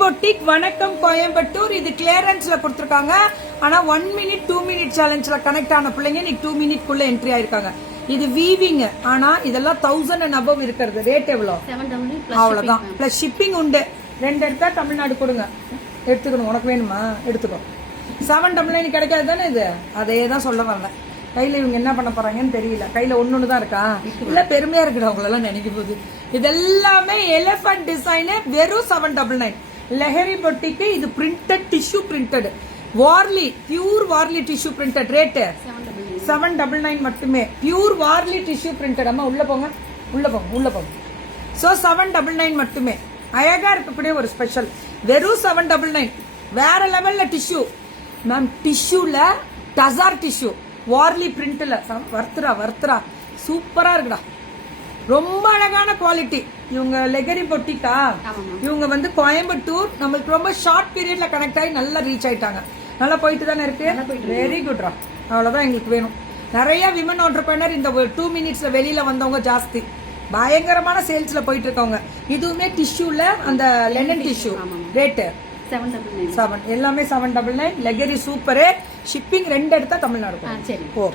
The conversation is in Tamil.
பொட்டிக் வணக்கம் கோயம்புத்தூர். இது கிளியரன்ஸ்ல கொடுத்துருக்காங்க. ஆனா 1 மினிட் 2 மினிட் சேலஞ்ச்ல கனெக்ட் ஆன பிள்ளைங்க இன்னைக்கு 2 மினிட் குள்ள என்ட்ரி ஆயிருக்காங்க. இது வீவிங். ஆனா இதெல்லாம் 1000 and above இருக்கிறது. ரேட் எவ்வளவு? அவ்வளவுதான். பிளஸ் ஷிப்பிங் உண்டு. 2 எடுத்தா தமிழ்நாடு கொடுங்க. எடுத்துக்கணும். உனக்கு வேணுமா? எடுத்துக்கோ. 799 கிடைக்காது தானே இது? அதே தான் சொல்ல வரல. கையில இவங்க என்ன பண்ண போறாங்கன்னு தெரியல. கையில ஒண்ணு தான் இருக்கா? இல்ல பெருமையா இருக்குடா உங்களெல்லாம் நினைக்கும் போது. இதெல்லாமே எலிபென்ட் டிசைன். வெறும் 799. லெஹரி பொட்டிக்கு. இது printed tissue printed Warli pure Warli tissue printed. Rate 799 மட்டுமே. Pure Warli tissue printed. அம்மா உள்ள போங்க, உள்ள போங்க, உள்ள போங்க. சோ 799 மட்டுமே. அழகா இருக்கக்கூடிய ஒரு ஸ்பெஷல். வெறும் 799. வேற லெவல்ல டிஷ்யூ மேம். டிஷ்யூல டசார் டிஷ்யூ வார்லி பிரிண்ட்ல வர்த்துரா சூப்பரா இருக்குடா. ரொம்ப அழகான குவாலிட்டி. இவங்க லெகரி பொட்டிக்கா. இவங்க வந்து கோயம்புத்தூர். நம்மளுக்கு ரொம்ப ஷார்ட் பீரியட்ல கனெக்ட் ஆகி நல்லா ரீச் ஆயிட்டாங்க. நல்லா போயிட்டு தானே இருக்கு. வெரி குட்ரா. அவ்வளவுதான் எங்களுக்கு வேணும். நிறைய விமன் ஆண்டர்பிரனர் இந்த 2 மினிட்ஸ்ல வெளியில வந்தவங்க ஜாஸ்தி. பயங்கரமான சேல்ஸ்ல போயிட்டு இருக்கவங்க. இதுவுமே டிஷ்யூல அந்த லெனன் டிஷ்யூ. ரேட்டு 799. எல்லாமே 799. லெகரி சூப்பரு. ஷிப்பிங் 2 எடுத்தா தமிழ்நாடு. ஓ